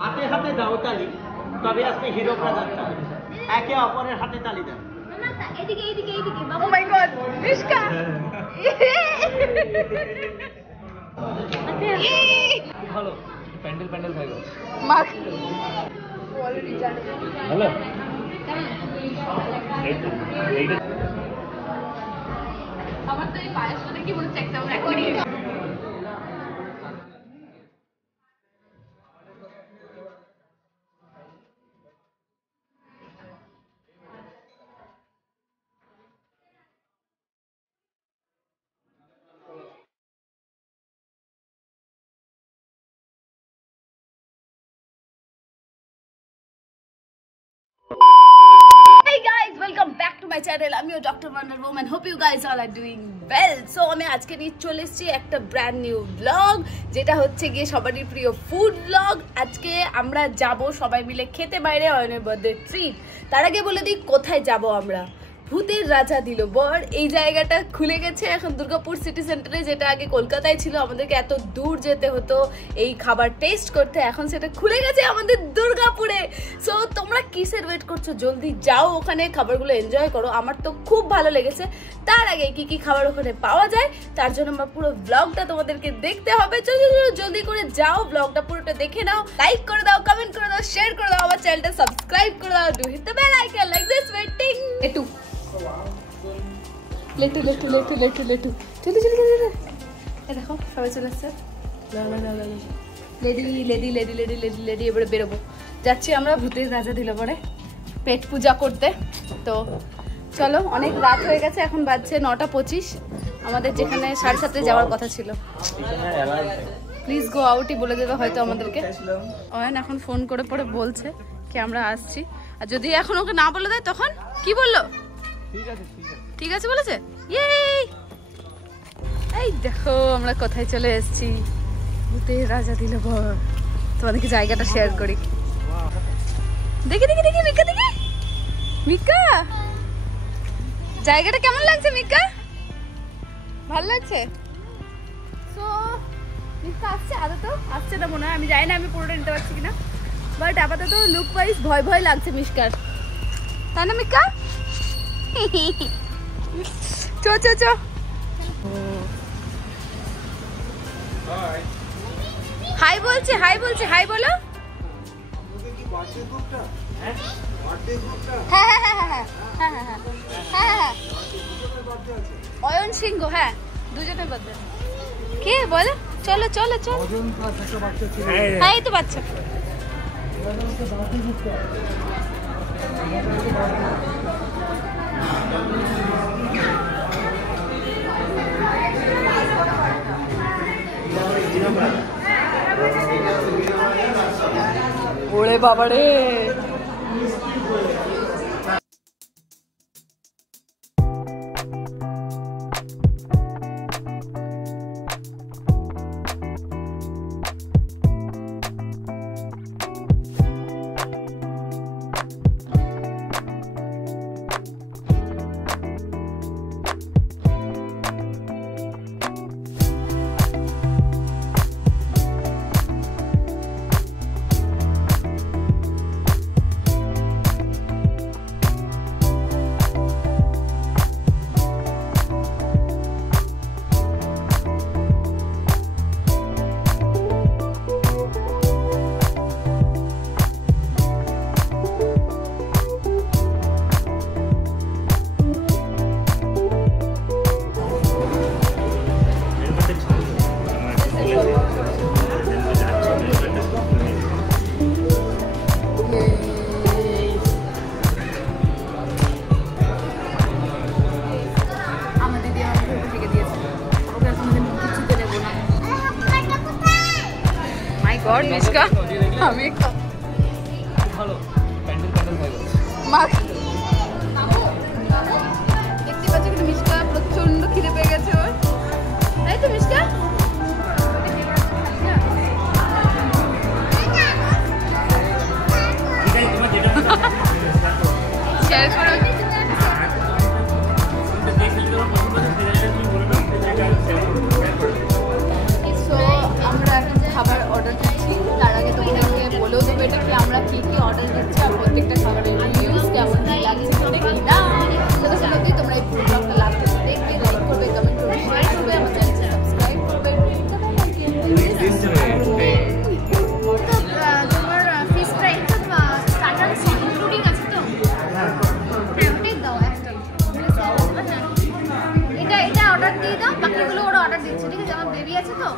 হাতে হাতে দাও তালি, তবে আজকে হিরো ব্রাদার তালি। একে অপরের হাতে তালি দেন। এদিকে এদিকে এদিকে। ও মাই গড, রিস্কা। ভালো প্যান্ডেল প্যান্ডেল ভাই গো। মাক অলরেডি জানো। হ্যালো। আমার তো এই পায়েসটা দেখি মনে হচ্ছে একটা recording. Hey guys, welcome back to my channel. I'm your Dr. Wonder Woman. Hope you guys all are doing well. So আমি আজকে নিয়ে চলে এসেছি একটা ব্র্যান্ড নিউ ব্লগ, যেটা হচ্ছে গিয়ে সবারই প্রিয় ফুড ব্লগ। আজকে আমরা যাব সবাই মিলে খেতে বাইরে অয়নের বার্থডে ট্রিট। তার আগে বলে দিই কোথায় যাব আমরা। ভূতের রাজা দিল বর, এই জায়গাটা খুলে গেছে এখন দুর্গাপুর সিটি সেন্টারে, যেটা আগে কলকাতায় ছিল। আমাদেরকে এত দূর যেতে হতো এই খাবার টেস্ট করতে, এখন সেটা খুলে গেছে আমাদের দুর্গাপুরে। সো তোমরা কিসের ওয়েট করছো? জলদি যাও ওখানে, খাবারগুলো এনজয় করো। আমার তো খুব ভালো লেগেছে। তার আগে কি কি খাবার ওখানে পাওয়া যায় তার জন্য আমার পুরো ব্লগটা তোমাদেরকে দেখতে হবে। চলো জলদি করে যাও, ব্লগটা পুরোটা দেখে নাও, লাইক করে দাও, কমেন্ট করে দাও, শেয়ার করে দাও, আমার চ্যানেলটা সাবস্ক্রাইব করে দাও, do hit the bell icon like this waiting একটু লেটু লেটু লেটু লেটু লেটু চলে চলে চলে। দেখো সবাই চলে আসছে। Lady lady lady lady lady lady এবারে বেরোবো। যাচ্ছি আমরা ভূতের রাজা দিল পরে পেট পূজা করতে। তো চলো, অনেক রাত হয়ে গেছে, এখন বাজছে 9:25। আমাদের যেখানে 7:30 যাওয়ার কথা ছিল। প্লিজ গো আউটই বলে দেবে হয়তো আমাদেরকে। অয়ন এখন ফোন করে পরে বলছে কি আমরা আসছি, আর যদি এখন ওকে না বলে দেয় তখন কি বললো? ঠিক আছে ঠিক আছে বলেছে। এই দেখো আমরা কোথায় চলে এসেছি, ভূতের রাজা দিল বর। তোমাদেরকে জায়গাটা শেয়ার করি। দেখি দেখি দেখি মিকা, দেখি মিকা জায়গাটা কেমন লাগছে মিকা? ভালো লাগছে? সো মিকা আসছে, আদৌ তো আসছে না মনে হয়, আমি জানি না আমি পুরোটা নিতে পারছি কিনা, বাট আপাতত লুক ওয়াইজ ভয় ভয় লাগছে মিশকার, তাই না মিকা? চো চো চো। হাই বলছে, হাই বলছে, হাই বলো। হ্যাঁ হ্যাঁ হ্যাঁ হ্যাঁ হ্যাঁ হ্যাঁ হ্যাঁ হ্যাঁ অয়ন সিংহ, হ্যাঁ দুজনের বার্থডে। কে বলো? চলো চলো চলো। হ্যাঁ এই তো বাচ্চা। ওরে বাবারে, গড মিশকা আমি ভালো প্যান্ডেল প্যান্ডেল ভাই মাক দেখতে পাচ্ছি কিন্তু মিশকা প্রচন্ড খিদে পেয়ে গেছে ওর, তাই তো মিশকা? শেয়ার করো। সো আমরা এখন খাবার অর্ডার দিচ্ছি, তার আগে তোমাদেরকে বলেও আমরা কি কি অর্ডার দিচ্ছি আর প্রত্যেকটা খাবারের রিভিউজ কেমন কি লাগছে দেখি না সেটা শুনতে তোমরা এই ব্লগটা লাস্ট পর্যন্ত দেখবে, লাইক করবে, কমেন্ট করবে, শেয়ার করবে, আমার চ্যানেলটা সাবস্ক্রাইব করবে। তোমার ফিশ ফ্রাই তো স্টার্টার ইনক্লুডিং আছে তো? হ্যাঁ ওটাই দাও একটা। এটা অর্ডার দিয়ে দাও, বাকিগুলো ওরা অর্ডার দিচ্ছে, ঠিক আছে? আমার বেবি আছে তো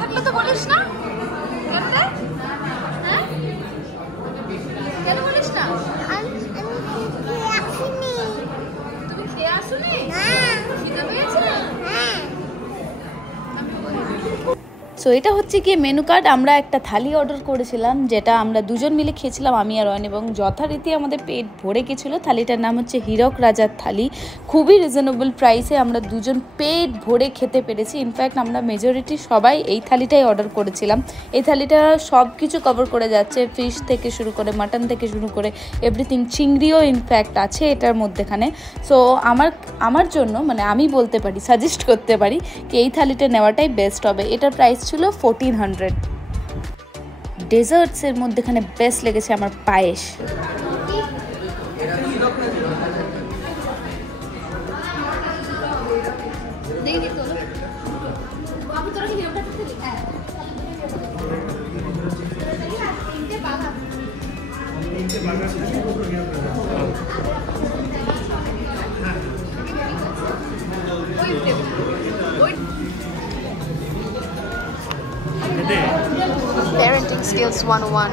থাকলে তো বলিস না কেন রে? হ্যাঁ কেন বলিস না? তুমি খেয়ে আসুনি? খিদে পেয়েছে? সো এটা হচ্ছে কি মেনু কার্ড। আমরা একটা থালি অর্ডার করেছিলাম যেটা আমরা দুজন মিলে খেয়েছিলাম, আমি আর অয়ন, এবং যথারীতি আমাদের পেট ভরে গেছিলো। থালিটার নাম হচ্ছে হীরক রাজার থালি। খুবই রিজনেবল প্রাইসে আমরা দুজন পেট ভরে খেতে পেরেছি। ইনফ্যাক্ট আমরা মেজরিটি সবাই এই থালিটাই অর্ডার করেছিলাম। এই থালিটা সব কিছু কভার করে যাচ্ছে, ফিশ থেকে শুরু করে মাটন থেকে শুরু করে এভরিথিং। চিংড়িও ইনফ্যাক্ট আছে এটার মধ্যেখানে। সো আমার জন্য মানে আমি বলতে পারি, সাজেস্ট করতে পারি কি এই থালিটা নেওয়াটাই বেস্ট হবে। এটার প্রাইস ছিল 1400। ডেজার্টসের মধ্যেখানে বেস্ট লেগেছে আমার পায়েস। Parenting skills 101.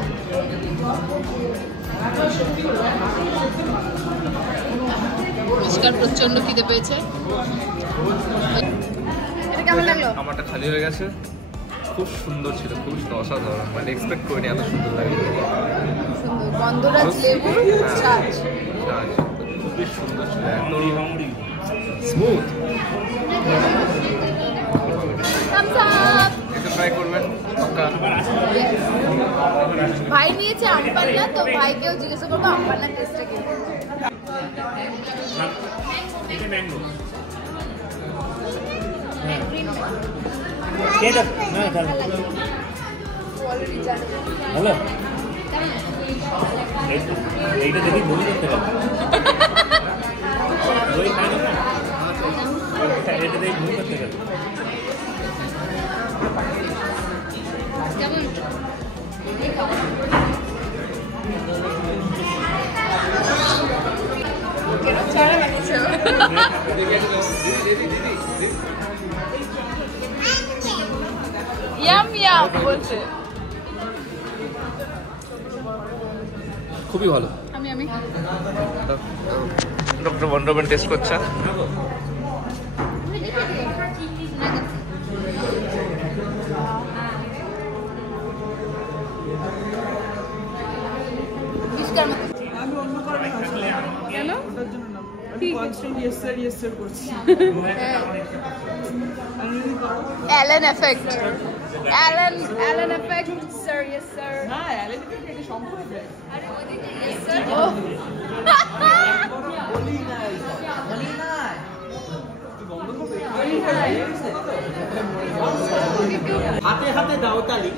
মিষ্কার প্রচন্ড খিদে পেয়েছে। এটা কেমন লাগলো? আমারটা খালি হয়ে গেছে। খুব সুন্দর ছিল, খুব অসাধারণ, মানে এক্সপেক্ট করিনি এত সুন্দর লাগে। সুন্দর গন্ধরাজ লেবুর ছাঁচ। খুবই সুন্দর ছিল, একদম স্মুথ। Thumbs up! একটু ট্রাই করবেন পাক্কা। ভাই নিয়েছে আমপান্না, তো ভাইকেও জিজ্ঞাসা করবো আমপান্না টেস্টটা কি। হ্যালো এইটা দেখি ভুল করতে পারবো ওই খাই না এটা দেখি ভুল করতে পারবো কেমন? ইয়াম ইয়াম বলছে। খুবই ভালো। আমি ডক্টর ওয়ান্ডারম্যান টেস্ট করছে। মিষ্কার মতো। আমি অন্য কারণে হাসি কেন? ওটার জন্য না, আমি কনস্ট্যান্ট ইয়েস স্যার করছি। আমি যদি কারো Allen effect. Allen effect. Sir yes sir. না অ্যালেন এটা সম্পূর্ণ ফ্রেশ। আরে ওদিকে ইয়েস স্যার। বলি নাই বন্ধ করবে। হাতে হাতে দাও তালি,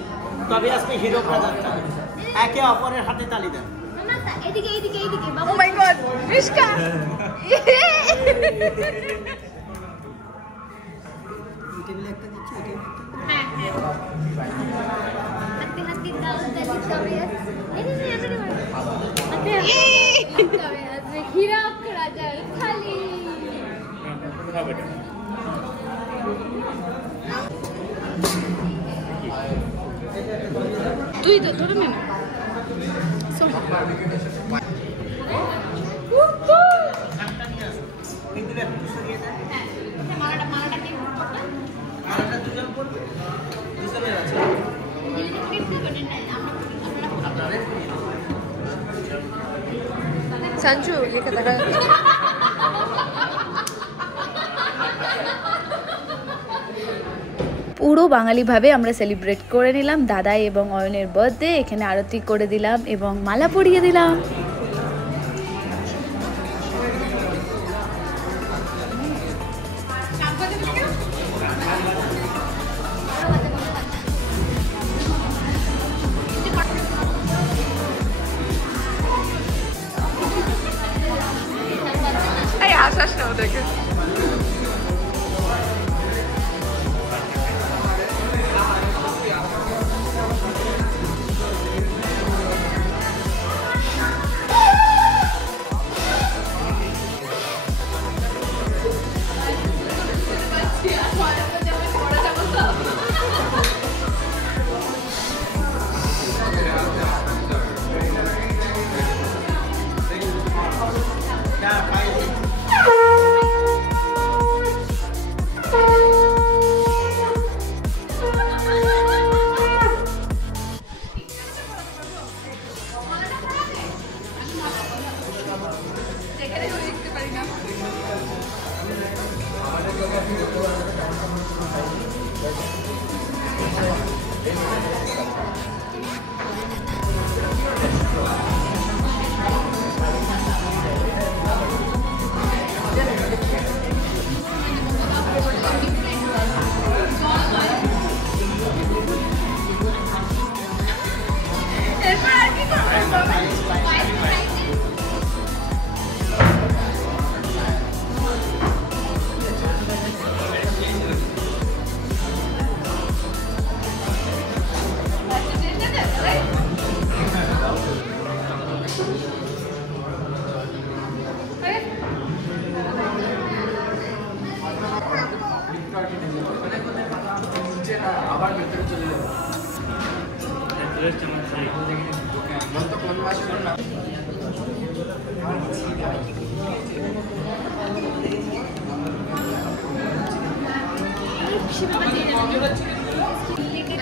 তবে আসবে হীরক রাজার তালি। একে অপরের হাতে তালি দেন। এদিকে এদিকে এদিকে ও বাবা। মাই গড, মিষ্কা। হ্যাঁ হ্যাঁ হাতে হাতে দাও তালি তবে এদিকে এদিকে হাতে হাতে তবে আসবে হীরক রাজার থালি। তুই তো ধরে নে না। সঞ্জু একে দেখা পুরো বাঙালিভাবে আমরা সেলিব্রেট করে নিলাম দাদাই এবং অয়নের বার্থডে। এখানে আরতি করে দিলাম এবং মালা পরিয়ে দিলাম।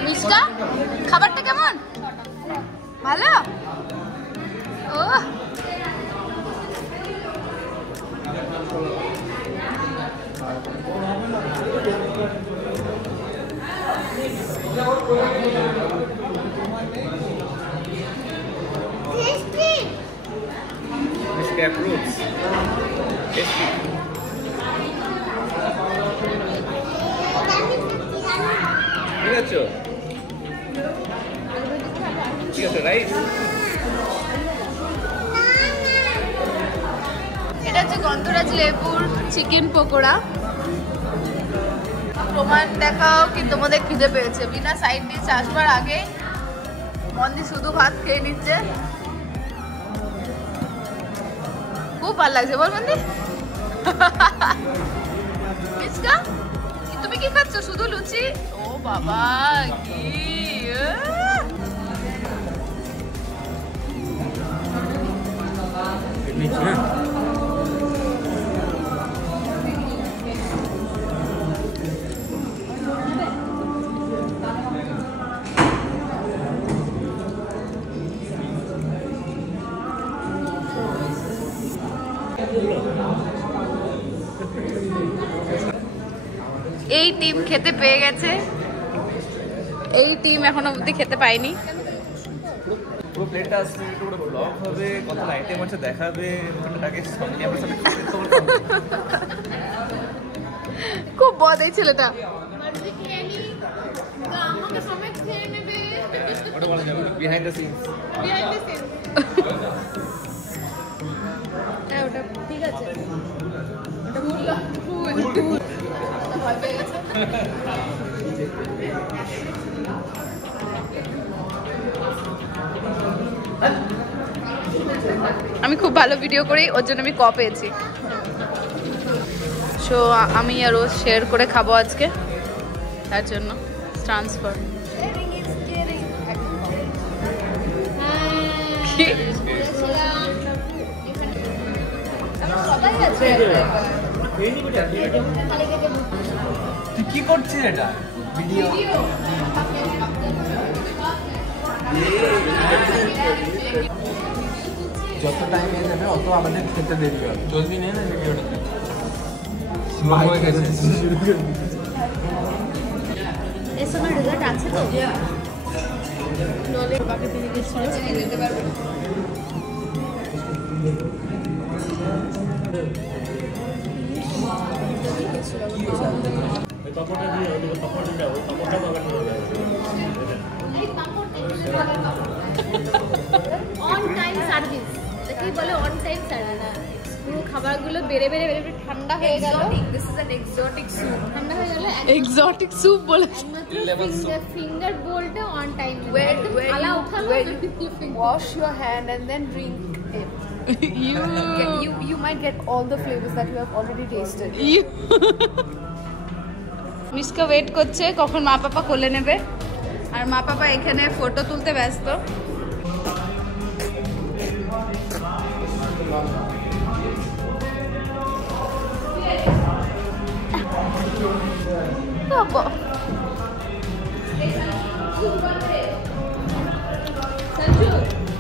মিষ্টা খাবারটা কেমন? ভালো। ও fruits. Tasty. ঠিক আছে ঠিক আছে রাইট। এটা হচ্ছে গন্ধরাজ লেবুর চিকেন পকোড়া। প্রমাণ দেখাও কি তোমাদের খিদে পেয়েছে। বিনা সাইড ডিশ আসবার আগে মন্দি শুধু ভাত খেয়ে নিচ্ছে। খুব ভালো লাগছে বল মন্দি। মিষ্কা তুমি কি খাচ্ছ? শুধু লুচি? ও বাবা কি এই টিম খেতে পেয়ে গেছে, এই টিম এখনো অবধি খেতে পায়নি। পুরো প্লেটটা আসলে পুরো ব্লগ হবে, কত আইটেম আছে দেখাবে, ওখানটাকে সঙ্গে আমরা সাথে খুব বদ এই ছেলেটা। ওটা বলা যাবে বিহাইন্ড দ্য সিনস। হ্যাঁ ওটা ঠিক আছে, ওটা বললাম ভয় পেয়ে গেছে। আমি খুব ভালো ভিডিও করি, ওর জন্য আমি ক পেয়েছি। সো আমি আর ও শেয়ার করে খাবো আজকে, তার জন্য ট্রান্সফার। তুই কি করছিস এটা? ভিডিও যত টাইম এ যাবে অত আমাদের খেতে দেরি হবে। জলদি নে না ভিডিওটা। এর সময় রেজাল্ট আছে তো? নলে বাকি থেকে কিছু দিতে পারবে। অন টাইম সার্ভিস, কি বলে অন টাইম সার্ভিস। পুরো খাবারগুলো বেড়ে বেড়ে বেড়ে ঠান্ডা হয়ে গেল। This is an exotic soup. ঠান্ডা হয়ে গেল। এক্সোটিক স্যুপ বলে ফিঙ্গার বোলটা অন টাইম। থালা উঠালো, wash your hand and then drink it. You might get all the flavors that you have already tasted. Mishka wait করছে কখন মা পাপা কোলে নেবে, আর মা পাপা এখানে ফটো তুলতে ব্যস্ত।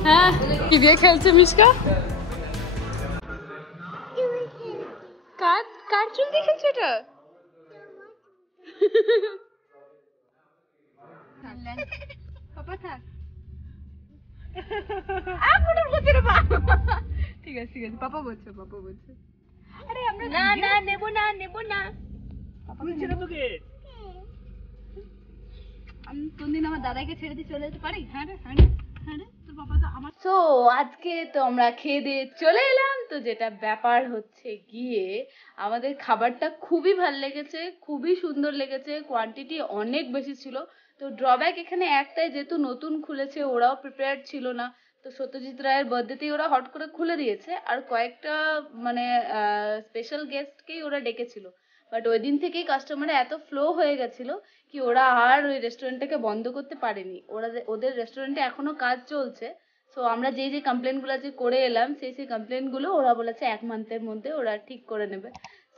হ্যাঁ কি দিয়ে খেলছে মিষ্কা? কার চুল দিয়ে খেলছে এটা? পাপা থাক। ঠিক আছে ঠিক আছে, পাপা বলছে পাপা বলছে। আরে আমরা না না নেব না নেব না। আমি কোনদিন আমার দাদাকে ছেড়ে দিয়ে চলে যেতে পারি? হ্যাঁ রে হ্যাঁ রে হ্যাঁ রে, তোর বাবা তো আমার। তো আজকে তো আমরা খেয়ে দিয়ে চলে এলাম। তো যেটা ব্যাপার হচ্ছে গিয়ে আমাদের খাবারটা খুবই ভালো লেগেছে, খুবই সুন্দর লেগেছে, কোয়ান্টিটি অনেক বেশি ছিল। তো ড্রব্যাক এখানে একটাই, যেহেতু নতুন খুলেছে, ওরাও প্রিপেয়ার্ড ছিল না। তো সত্যজিৎ রায়ের বার্থডেতেই ওরা হট করে খুলে দিয়েছে, আর কয়েকটা মানে স্পেশাল গেস্টকেই ওরা ডেকেছিল। বাট ওই দিন থেকেই কাস্টমার এত ফ্লো হয়ে গেছিলো কি ওরা আর ওই রেস্টুরেন্টটাকে বন্ধ করতে পারেনি। ওদের রেস্টুরেন্টে এখনো কাজ চলছে। সো আমরা যে কমপ্লেনগুলো যে করে এলাম সেই কমপ্লেনগুলো ওরা বলেছে 1 মান্থের মধ্যে ওরা ঠিক করে নেবে।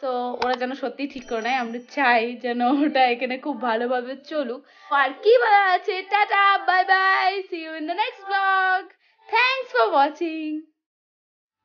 সো ওরা যেন সত্যি ঠিক করে নেয়, আমরা চাই যেন ওটা এখানে খুব ভালোভাবে চলুক। আর কি বলা আছে, tata, bye bye, see you in the next blog. Thanks for watching.